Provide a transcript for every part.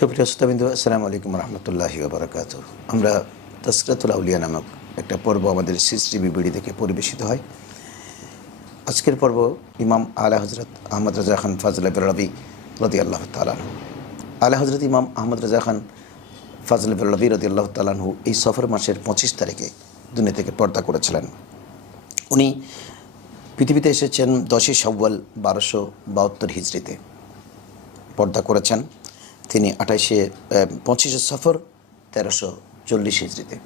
সুপ্রিয় শ্রোতাবিন্দু আসসালামু আলাইকুম রহমতুল্লাহি বারাকাত আমরা তসরাতুল আউলিয়া নামক একটা পর্ব আমাদের সৃষ্টি বিবিড়ি থেকে পরিবেশিত হয়। আজকের পর্ব ইমাম আলা হজরত আহমদ রাজা খান ফাজল রবি রদি আল্লাহ তালান আলা হজরত ইমাম আহমদ রাজা খান ফাজল রবি রদি আল্লাহ তালানহু এই সফর মাসের পঁচিশ তারিখে দুনিয়া থেকে পর্দা করেছিলেন। উনি পৃথিবীতে এসেছেন দশই সব্বাল বারোশো বাহাত্তর হিজড়িতে। পর্দা করেছেন। তিনি আঠাইশে পঁচিশে সফর, তেরোশো চল্লিশ হিজড়িতে।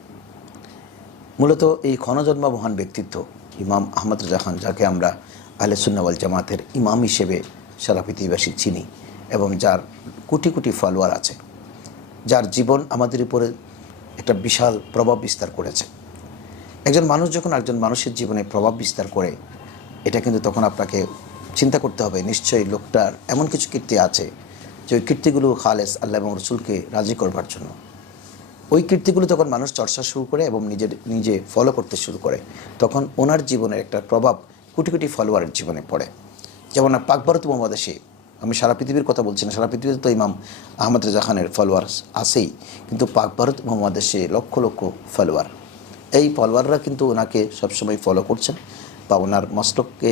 মূলত এই ক্ষণজন্মা মহান ব্যক্তিত্ব ইমাম আহমদ রাজা যাকে আমরা আলে সুন্নাওয়াল জামাতের ইমাম হিসেবে সারা পৃথিবীবাসী চিনি এবং যার কোটি কোটি ফলোয়ার আছে, যার জীবন আমাদের উপরে একটা বিশাল প্রভাব বিস্তার করেছে। একজন মানুষ যখন একজন মানুষের জীবনে প্রভাব বিস্তার করে, এটা কিন্তু তখন আপনাকে চিন্তা করতে হবে, নিশ্চয়ই লোকটার এমন কিছু কীর্তি আছে যে ওই কীর্তিগুলো খালেস আল্লাহ এবং রসুলকে রাজি করবার জন্য। ওই কীর্তিগুলো তখন মানুষ চর্চা শুরু করে এবং নিজের, নিজে ফলো করতে শুরু করে, তখন ওনার জীবনের একটা প্রভাব কোটি কোটি ফলোয়ারের জীবনে পড়ে। যেমন পাক ভারত উপমহাদেশে আমি সারা পৃথিবীর কথা বলছি না, সারা পৃথিবীতে তো ইমাম আহমদ রেজা খানের ফলোয়ার আছেই, কিন্তু পাক ভারত উপমহাদেশে লক্ষ লক্ষ ফলোয়ার এই ফলোয়াররা কিন্তু ওনাকে সবসময় ফলো করছেন বা ওনার মস্তককে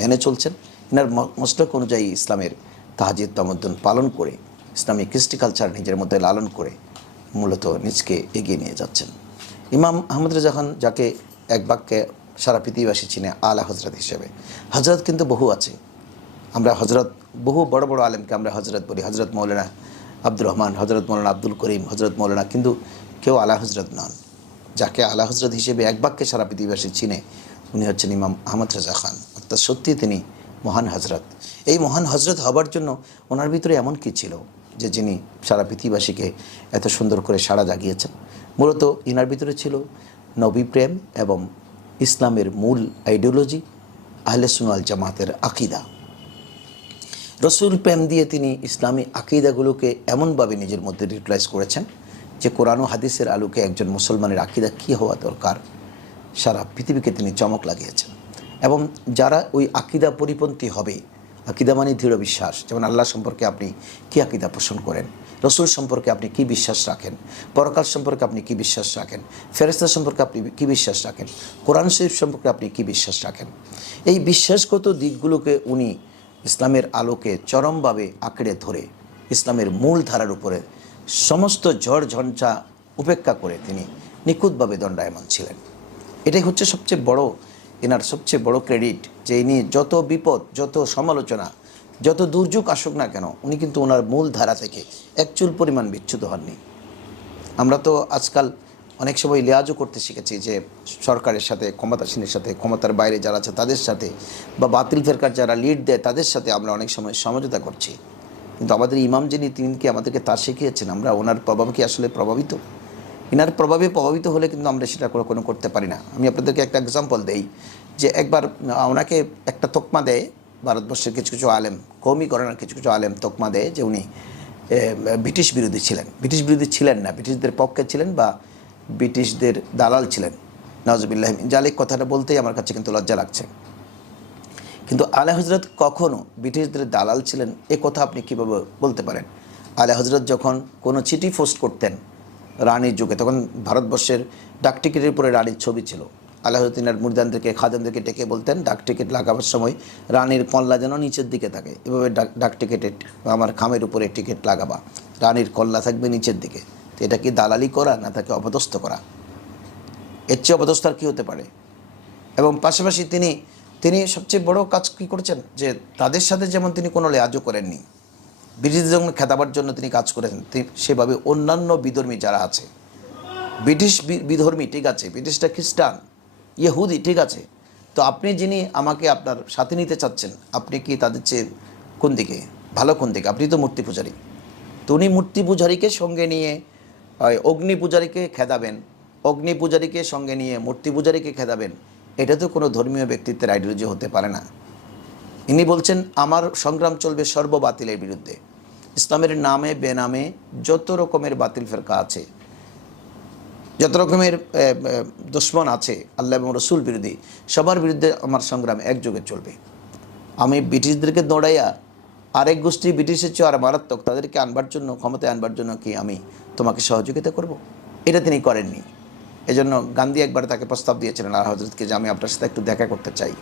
মেনে চলছেন। এনার মস্তক অনুযায়ী ইসলামের তাহাজিদ তামদ্দন পালন করে ইসলামিক কৃষ্টি কালচার নিজের মধ্যে লালন করে মূলত নিজকে এগিয়ে নিয়ে যাচ্ছেন। ইমাম আহমদ রেজা খান, যাকে এক বাক্যে সারা পৃথিবীবাসী চিনে আলা হজরত হিসেবে হজরত কিন্তু বহু আছে। আমরা হজরত বহু বড় বড় আলেমকে আমরা হজরত বলি। হজরত মৌলানা আব্দুর রহমান হজরত মৌলানা আব্দুল করিম হজরত মৌলানা কিন্তু কেউ আলা হজরত নন। যাকে আলা হজরত হিসেবে এক বাক্যে সারা পৃথিবীবাসী চিনে, উনি হচ্ছেন ইমাম আহমদ রাজা খান। অর্থাৎ সত্যি তিনি মহান হজরত এই মহান হজরত হবার জন্য ওনার ভিতরে এমন কি ছিল যে যিনি সারা পৃথিবীবাসীকে এত সুন্দর করে সাড়া জাগিয়েছেন? মূলত ইনার ভিতরে ছিল নবী প্রেম এবং ইসলামের মূল আইডিওলজি আহলে সুনাল জামাতের আকিদা। রসুল প্রেম দিয়ে তিনি ইসলামী আকিদাগুলোকে এমনভাবে নিজের মধ্যে রিপ্লাইজ করেছেন যে কোরআন ও হাদিসের আলোকে একজন মুসলমানের আকিদা কী হওয়া দরকার, সারা পৃথিবীকে তিনি চমক লাগিয়েছেন। এবং যারা ওই আকিদা পরিপন্থী হবে, আকিদা মানে দৃঢ় বিশ্বাস। যেমন আল্লাহ সম্পর্কে আপনি কী আকিদা পোষণ করেন? রসুল সম্পর্কে আপনি কী বিশ্বাস রাখেন? পরকাল সম্পর্কে আপনি কী বিশ্বাস রাখেন? ফেরেস্তা সম্পর্কে আপনি কী বিশ্বাস রাখেন? কোরআন শরীফ সম্পর্কে আপনি কী বিশ্বাস রাখেন? এই বিশ্বাসগত দিকগুলোকে উনি ইসলামের আলোকে চরমভাবে আঁকড়ে ধরে, ইসলামের মূল ধারার উপরে সমস্ত ঝড় ঝঞ্ঝা উপেক্ষা করে তিনি নিখুঁতভাবে দণ্ডায়মান ছিলেন। এটাই হচ্ছে সবচেয়ে বড় এনার সবচেয়ে বড় ক্রেডিট, যে ইনি যত বিপদ, যত সমালোচনা, যত দুর্যোগ আসুক না কেন, উনি কিন্তু ওনার মূল ধারা থেকে এক চুল পরিমাণ বিচ্যুত হননি। আমরা তো আজকাল অনেক সময় লিয়াজও করতে শিখেছি যে সরকারের সাথে, ক্ষমতাসীনের সাথে, ক্ষমতার বাইরে যারা আছে তাদের সাথে, বা বাতিল ফেরকার যারা লিড দেয় তাদের সাথে আমরা অনেক সময় সমঝোতা করছি। কিন্তু আমাদের ইমাম যিনি, তিনি কি আমাদেরকে তা শিখিয়েছেন? আমরা ওনার প্রভাব কি আসলে প্রভাবিত? ইনার প্রভাবে প্রভাবিত হলে কিন্তু আমরা সেটা কোনো কোনো করতে পারি না। আমি আপনাদেরকে একটা এক্সাম্পল দেই যে একবার ওনাকে একটা তকমা দেয়, ভারতবর্ষের কিছু কিছু আলেম কৌমি করানোর কিছু কিছু আলেম তকমা দেয় যে উনি ব্রিটিশ বিরোধী ছিলেন। ব্রিটিশ বিরোধী ছিলেন না, ব্রিটিশদের পক্ষে ছিলেন বা ব্রিটিশদের দালাল ছিলেন। নওয়াজবিল্লাহ জালিক, কথাটা বলতেই আমার কাছে কিন্তু লজ্জা লাগছে। কিন্তু আলা হজরত কখনও ব্রিটিশদের দালাল ছিলেন? এ কথা আপনি কীভাবে বলতে পারেন? আলা হজরত যখন কোনো চিঠি পোস্ট করতেন রানীর যুগে। তখন ভারতবর্ষের ডাকটিকিটের উপরে রানীর ছবি ছিল। আলা হজরত তিনার মুরদানদেরকে খাদেমদেরকে ডেকে বলতেন, ডাক টিকিট লাগাবার সময় রানীর কল্লা যেন নিচের দিকে থাকে। এভাবে ডাক ডাক টিকিটের আমার খামের উপরে টিকিট লাগাবা। রানীর কল্লা থাকবে নিচের দিকে। তো এটা কি দালালি করা না তাকে অপদস্থ করা? এর চেয়ে অপদস্থ আর কী হতে পারে? এবং পাশাপাশি তিনি তিনি সবচেয়ে বড় কাজ কী করেছেন? যে তাদের সাথে যেমন তিনি কোনো লেয়াজও করেননি। ব্রিটিশদের যখন খেতাবার জন্য তিনি কাজ করেছেন সেভাবে অন্যান্য বিধর্মী যারা আছে, ব্রিটিশ বিধর্মী ঠিক আছে ব্রিটিশটা খ্রিস্টান, ইহুদি ঠিক আছে, তো আপনি যিনি আমাকে আপনার সাথে নিতে চাচ্ছেন, আপনি কি তাদের চেয়ে কোন দিকে? ভালো কোন দিকে? আপনি তো মূর্তি পূজারী। তো উনি মূর্তি পূজারীকে সঙ্গে নিয়ে অগ্নি পূজারীকে খেদাবেন, অগ্নি পূজারীকে সঙ্গে নিয়ে মূর্তি পূজারীকে খেদাবেন, এটা তো কোনো ধর্মীয় ব্যক্তিত্বের আইডিওলজি হতে পারে না। ইনি বলছেন, আমার সংগ্রাম চলবে সর্ববাতিলের বিরুদ্ধে। ইসলামের নামে, বেনামে যত রকমের বাতিল ফেরকা আছে, যত রকমের দুশ্মন আছে, আল্লাহ এবং রসুল বিরোধী, সবার বিরুদ্ধে আমার সংগ্রাম একযোগে চলবে। আমি ব্রিটিশদেরকে দৌড়াইয়া আরেক গোষ্ঠী ব্রিটিশের চেয়ে আর মারাত্মক তাদেরকে আনবার জন্য, ক্ষমতায় আনবার জন্য কি আমি তোমাকে সহযোগিতা করব? এটা তিনি করেননি। এজন্য গান্ধী একবার তাকে প্রস্তাব দিয়েছিলেন, আর হজরতকে যে আমি আপনার সাথে একটু দেখা করতে চাই।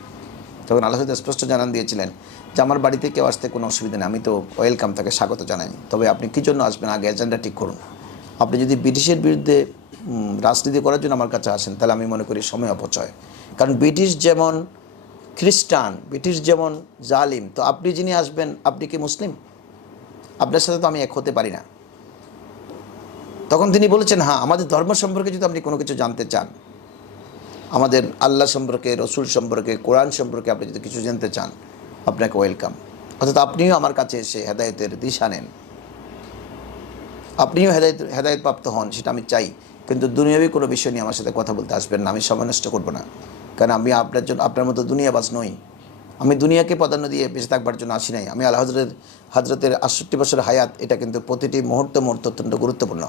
তখন আল্লাহ স্পষ্ট জানান দিয়েছিলেন যে আমার বাড়িতে কেউ আসতে কোনো অসুবিধা নেই, আমি তো ওয়েলকাম তাকে স্বাগত জানাই। তবে আপনি কী জন্য আসবেন? আগে এজেন্ডা ঠিক করুন। আপনি যদি ব্রিটিশের বিরুদ্ধে রাজনীতি করার জন্য আমার কাছে আসেন, তাহলে আমি মনে করি সময় অপচয়। কারণ ব্রিটিশ যেমন খ্রিস্টান, ব্রিটিশ যেমন জালিম, তো আপনি যিনি আসবেন, আপনি কি মুসলিম? আপনার সাথে তো আমি এক হতে পারি না। তখন তিনি বলেছেন হ্যাঁ আমাদের ধর্ম সম্পর্কে যদি আপনি কোনো কিছু জানতে চান আমাদের আল্লাহ সম্পর্কে, রসুল সম্পর্কে, কোরআন সম্পর্কে আপনি যদি কিছু জানতে চান, আপনাকে ওয়েলকাম অর্থাৎ আপনিও আমার কাছে এসে হেদায়েতের দিশা নেন। আপনিও হেদায়ত হেদায়ত প্রাপ্ত হন, সেটা আমি চাই। কিন্তু দুনিয়াবি কোনো বিষয় নিয়ে আমার সাথে কথা বলতে আসবেন না, আমি সময় নষ্ট করব না। কারণ আমি আপনার জন্য, আপনার মতো দুনিয়াবাস নই। আমি দুনিয়াকে প্রাধান্য দিয়ে বেঁচে থাকবার জন্য আসি নাই। আমি আল্লাহ হজরতের হজরতের আটষট্টি বছর হায়াত, এটা কিন্তু প্রতিটি মুহূর্ত মুহূর্ত অত্যন্ত গুরুত্বপূর্ণ।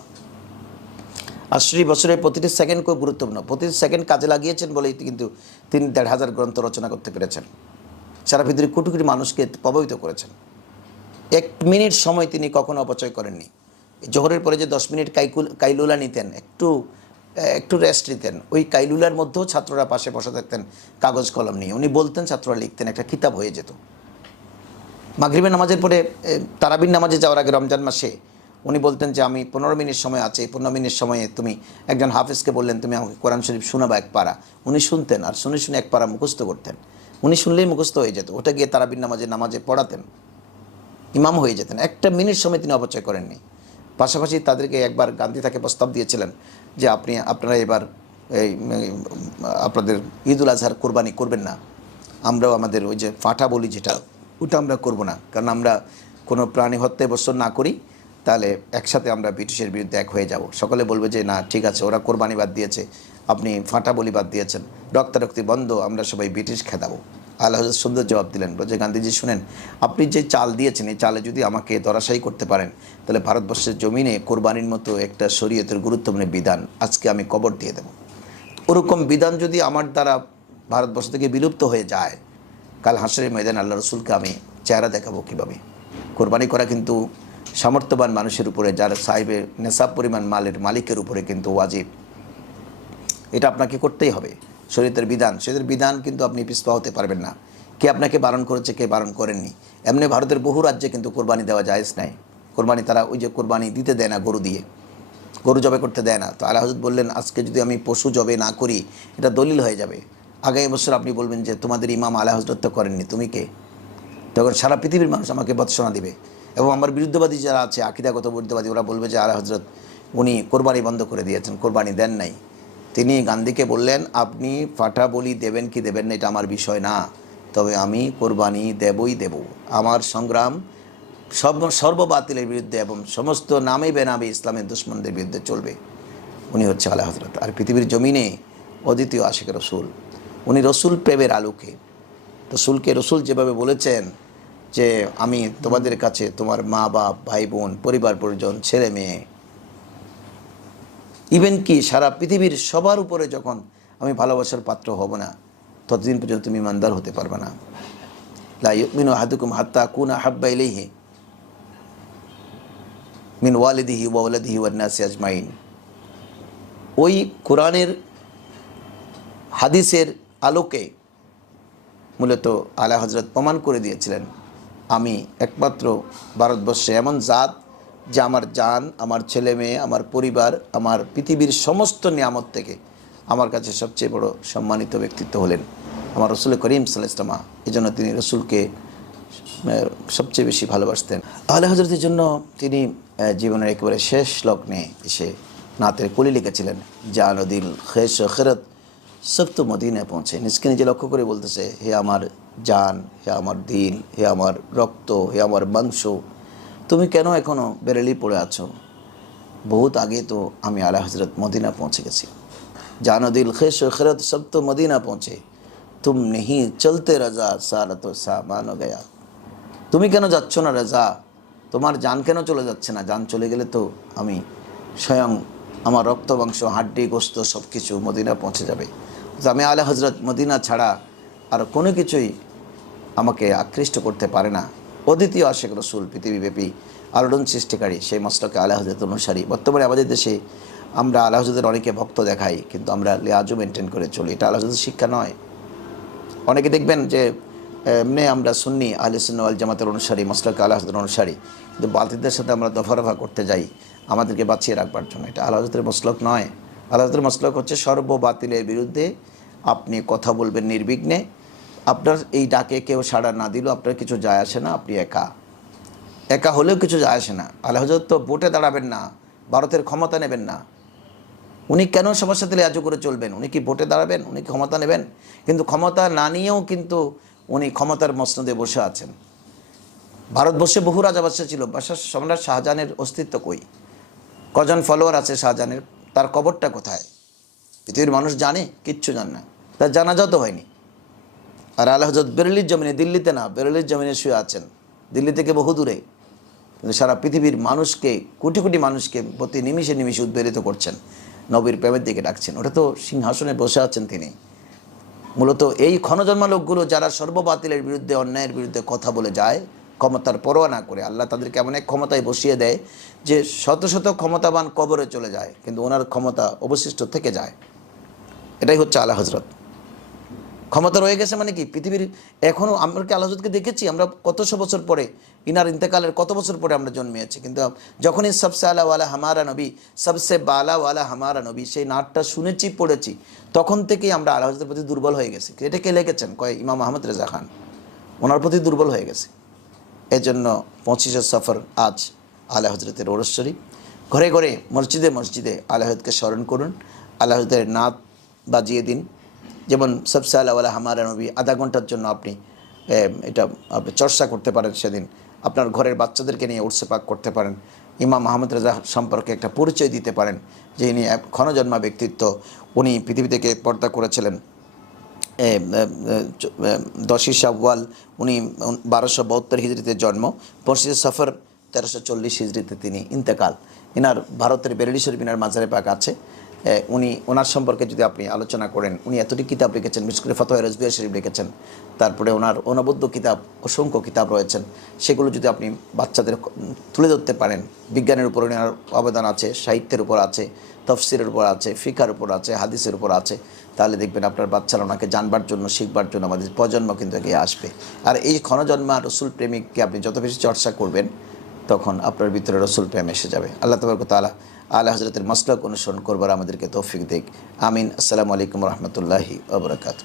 আশি বছরের প্রতিটি সেকেন্ড খুব গুরুত্বপূর্ণ। প্রতিটি সেকেন্ড কাজে লাগিয়েছেন বলেই কিন্তু তিনি দেড় হাজার গ্রন্থ রচনা করতে পেরেছেন। সারা পৃথিবীর কোটি কোটি মানুষকে প্রভাবিত করেছেন। এক মিনিট সময় তিনি কখনো অপচয় করেননি। জোহরের পরে যে দশ মিনিট কাইকুল কাইলুলা নিতেন একটু একটু রেস্ট নিতেন ওই কাইলুলার মধ্যেও ছাত্ররা পাশে বসে থাকতেন কাগজ কলম নিয়ে। উনি বলতেন ছাত্ররা লিখতেন একটা কিতাব হয়ে যেত। মাগরিবের নামাজের পরে এ, তারাবির নামাজে যাওয়ার আগে রমজান মাসে উনি বলতেন যে, আমি পনেরো মিনিট সময় আছে, এই পনেরো মিনিট সময়ে তুমি একজন হাফিজকে বললেন, তুমি আমাকে কোরআন শরীফ শোনাবা এক পারা। উনি শুনতেন আর শুনে শুনে এক পারা মুখস্থ করতেন। উনি শুনলেই মুখস্থ হয়ে যেত। ওটা গিয়ে তারাবির নামাজে নামাজে পড়াতেন। ইমাম হয়ে যেতেন। একটা মিনিট সময় তিনি অপচয় করেননি। পাশাপাশি তাদেরকে একবার গান্ধী তাকে প্রস্তাব দিয়েছিলেন যে, আপনি, আপনারা এবার এই, আপনাদের ঈদুল আজহার কোরবানি করবেন না। আমরাও আমাদের ওই যে ফাটা বলি যেটা, ওটা আমরা করব না। কারণ আমরা কোনো প্রাণী হত্যায় বছর না করি। তাহলে একসাথে আমরা ব্রিটিশের বিরুদ্ধে এক হয়ে যাব। সকলে বলবে যে, না, ঠিক আছে, ওরা কোরবানি বাদ দিয়েছে, আপনি ফাটা বলি বাদ দিয়েছেন, রক্তারক্তি বন্ধ, আমরা সবাই ব্রিটিশ খেদাবো আল্লাহ সুন্দর জবাব দিলেন বলছে গান্ধীজি শুনেন, আপনি যে চাল দিয়েছেন, এই চালে যদি আমাকে দরাশাই করতে পারেন, তাহলে ভারতবর্ষের জমিনে কোরবানির মতো একটা শরীয়তের গুরুত্বপূর্ণ বিধান আজকে আমি কবর দিয়ে দেব। ওরকম বিধান যদি আমার দ্বারা ভারতবর্ষ থেকে বিলুপ্ত হয়ে যায়, কাল হাসরের ময়দান আল্লাহ রসুলকে আমি চেহারা দেখাবো কীভাবে? কোরবানি করা কিন্তু সামর্থ্যবান মানুষের উপরে, যার সাহেবের নেশাব পরিমাণ মালের মালিকের উপরে কিন্তু ওয়াজিব। এটা আপনাকে করতেই হবে। শরীরের বিধান শরীরের বিধান কিন্তু আপনি পিছপা হতে পারবেন না। কে আপনাকে বারণ করেছে, কে বারণ করেননি। এমনি ভারতের বহু রাজ্যে কিন্তু কোরবানি দেওয়া জায়েজ নাই। কোরবানি তারা ওই যে কোরবানি দিতে দেয় না গরু দিয়ে। গরু জবে করতে দেয় না। তো আল্লাহ হজরত বললেন, আজকে যদি আমি পশু জবে না করি, এটা দলিল হয়ে যাবে। আগামী বছর আপনি বলবেন যে, তোমাদের ইমাম আল্লাহ হজরত তো করেননি, তুমি কে? তখন সারা পৃথিবীর মানুষ আমাকে বৎসনা দিবে। এবং আমার বিরুদ্ধবাদী যারা আছে, আকিদাগত বিরুদ্ধবাদী, ওরা বলবে যে আল্লাহ হজরত উনি কোরবানি বন্ধ করে দিয়েছেন, কোরবানি দেন নাই। তিনি গান্ধীকে বললেন, আপনি ফাটা বলি দেবেন কি দেবেন না, এটা আমার বিষয় না। তবে আমি কোরবানি দেবই দেব। আমার সংগ্রাম সর্ব সর্ববাতিলের বিরুদ্ধে এবং সমস্ত নামে বেনামে ইসলামের দুশ্মনদের বিরুদ্ধে চলবে। উনি হচ্ছে আল্লাহ হজরত আর পৃথিবীর জমিনে অদ্বিতীয় আশেখ রসুল। উনি রসুল প্রেমের আলোকে। রসুলকে রসুল যেভাবে বলেছেন যে আমি তোমাদের কাছে তোমার মা বাপ, ভাই বোন, পরিবার পরিজন, ছেলে মেয়ে ইভেন কি সারা পৃথিবীর সবার উপরে যখন আমি ভালোবাসার পাত্র হব না, ততদিন পর্যন্ত তুমি ইমানদার হতে পারবে না। লা ইউমিনু আহাদুকুম হাত্তা কুনা হাব্বা ইলাইহি মিন ওয়ালিদিহি ওয়া ওয়ালাদিহি ওয়ান নাসি আজমাইন। ওই কোরআনের হাদিসের আলোকে মূলত আলা হজরত প্রমাণ করে দিয়েছিলেন। আমি একমাত্র ভারতবর্ষে এমন জাত যে আমার জান, আমার ছেলে মেয়ে, আমার পরিবার, আমার পৃথিবীর সমস্ত নিয়ামত থেকে আমার কাছে সবচেয়ে বড় সম্মানিত ব্যক্তিত্ব হলেন আমার রসুল করিম সাল্লামা এই জন্য তিনি রসুলকে সবচেয়ে বেশি ভালোবাসতেন। আহলে হজরতের জন্য তিনি জীবনের একেবারে শেষ লগ্নে এসে নাতের কলি লিখেছিলেন, জানদিল খেস খেরত সব তো মদিনায় পৌঁছে। নিজকে নিজে লক্ষ্য করে বলতেছে, হে আমার জান, হে আমার দিল, হে আমার রক্ত, হে আমার মাংস, তুমি কেন এখনও বেরেলি পড়ে আছো? বহুত আগে তো আমি আলা হজরত মদিনা পৌঁছে গেছি। জানো দিল খেস খেরত সব তো মদিনা পৌঁছে। তুম নেহি চলতে রাজা, সারা তো সামানো গয়া। তুমি কেন যাচ্ছ না রাজা? তোমার জান কেন চলে যাচ্ছে না? যান চলে গেলে তো আমি স্বয়ং আমার রক্ত, মাংস, হাড্ডি, গোস্ত সব কিছু মদিনা পৌঁছে যাবে। তো আমি আলা হজরত মদিনা ছাড়া আর কোনো কিছুই আমাকে আকৃষ্ট করতে পারে না। অদ্বিতীয় আশেখ রসুল, পৃথিবীব্যাপী আলোড়ন সৃষ্টিকারী সেই মস্তকে আল্লাহ হজরত অনুসারী। বর্তমানে আমাদের দেশে আমরা আল্লাহ হজরতের অনেকে ভক্ত দেখাই, কিন্তু আমরা লেয়াজও মেনটেন করে চলি। এটা আল্লাহ হজরতের শিক্ষা নয়। অনেকে দেখবেন যে, এমনি আমরা সুন্নি, আহলে সুন্না আল জামাতের অনুসারী মসলাক আল্লাহ হজরতের অনুসারী। কিন্তু বালতিদের সাথে আমরা দফারফা করতে যাই, আমাদেরকে বাঁচিয়ে রাখবার জন্য। এটা আল্লাহ হজরতের মসলক নয়। আল্লাহ হজরতের হচ্ছে সর্ব বাতিলের বিরুদ্ধে আপনি কথা বলবেন নির্বিঘ্নে। আপনার এই ডাকে কেউ সাড়া না দিলেও আপনার কিছু যায় আসে না, আপনি একা। একা হলেও কিছু যায় আসে না। আল্লাহ হজরত তো ভোটে দাঁড়াবেন না, ভারতের ক্ষমতা নেবেন না। উনি কেন সবার সাথে লেয়াজু করে চলবেন? উনি কি ভোটে দাঁড়াবেন? উনি কি ক্ষমতা নেবেন? কিন্তু ক্ষমতা না নিয়েও কিন্তু উনি ক্ষমতার মসনদে বসে আছেন। ভারতবর্ষে বহু রাজাবাসা ছিল। বাসার সম্রাট শাহজাহানের অস্তিত্ব কই? কজন ফলোয়ার আছে শাহজাহানের? তার কবরটা কোথায়? পৃথিবীর মানুষ জানে, কিচ্ছু জানে না। তার জানাজাও তো হয়নি। আর আল্লাহ হজরত বেরেলির জমিনে, দিল্লিতে না, বেরেলির জমিনে শুয়ে আছেন। দিল্লি থেকে বহু দূরে। কিন্তু সারা পৃথিবীর মানুষকে, কোটি কোটি মানুষকে প্রতি নিমিষে নিমিষে উদ্বেলিত করছেন। নবীর প্রেমের দিকে ডাকছেন। ওটা তো সিংহাসনে বসে আছেন তিনি। মূলত এই ক্ষণজন্মা লোকগুলো যারা সর্ববাতিলের বিরুদ্ধে, অন্যায়ের বিরুদ্ধে কথা বলে যায় ক্ষমতার পরোয়া না করে। আল্লাহ তাদেরকে এমন এক ক্ষমতায় বসিয়ে দেয় যে শত শত ক্ষমতাবান কবরে চলে যায়, কিন্তু ওনার ক্ষমতা অবশিষ্ট থেকে যায়। এটাই হচ্ছে আল্লাহ হজরত ক্ষমতা রয়ে গেছে মানে কি? পৃথিবীর এখনও আমরা কি আল্লাহকে দেখেছি? আমরা কতশো বছর পরে, ইনার ইন্তেকালের কত বছর পরে আমরা জন্মিয়েছি? কিন্তু যখনই সবসে আলাওয়ালা হামারা নবী, সবসে বালাওয়ালা হামারা নবী, সেই নাটটা শুনেছি, পড়েছি, তখন থেকেই আমরা আল্লাহ হজরতের প্রতি দুর্বল হয়ে গেছি। এটা কে লিখেছেন? কয়? ইমাম আহমদ রেজা খান। ওনার প্রতি দুর্বল হয়ে গেছে। এই জন্য পঁচিশে সফর আজ আল্লাহ হজরতের ওরশ্বরী ঘরে ঘরে মসজিদে মসজিদে আলাহদকে স্মরণ করুন। আল্লাহদের নাত বাজিয়ে দিন। যেমন সবসে আল্লাহ হামারা নবী, আধা ঘণ্টার জন্য আপনি এটা আপনি চর্চা করতে পারেন সেদিন। আপনার ঘরের বাচ্চাদেরকে নিয়ে উৎসে পাক করতে পারেন। ইমাম মাহমুদ রাজা সম্পর্কে একটা পরিচয় দিতে পারেন। যে ইনি ক্ষণজন্মা ব্যক্তিত্ব, উনি পৃথিবী থেকে পর্দা করেছিলেন। দশই শাওয়াল, উনি বারোশো বাহাত্তর হিজড়িতে জন্ম, পঁচিশে সফর, তেরোশো চল্লিশ হিজড়িতে তিনি ইন্তেকাল। এনার ভারতের বেরেলি ইনার মাজারে পাক আছে। উনি, ওনার সম্পর্কে যদি আপনি আলোচনা করেন, উনি এতটি কিতাব লিখেছেন, বিশেষ করে ফতোয়া রজবিয়া শরীফ লিখেছেন, তারপরে ওনার অনবদ্য কিতাব, অসংখ্য কিতাব রয়েছেন, সেগুলো যদি আপনি বাচ্চাদের তুলে ধরতে পারেন, বিজ্ঞানের উপর ওনার অবদান আছে, সাহিত্যের উপর আছে তফসিরের উপর আছে, ফিকার উপর আছে, হাদিসের উপর আছে, তাহলে দেখবেন আপনার বাচ্চারা ওনাকে জানবার জন্য, শিখবার জন্য আমাদের প্রজন্ম কিন্তু এগিয়ে আসবে। আর এই ক্ষণজন্মা রসুল প্রেমিককে আপনি যত বেশি চর্চা করবেন, তখন আপনার ভিতরে রসুল প্রেম এসে যাবে। আল্লাহ তবরক তালা আল্লাহ হজরতের মসলক অনুসরণ করবার আমাদেরকে তৌফিক দিক। আমিন। আসসালামু আলাইকুম রহমতুল্লাহি আবরকাত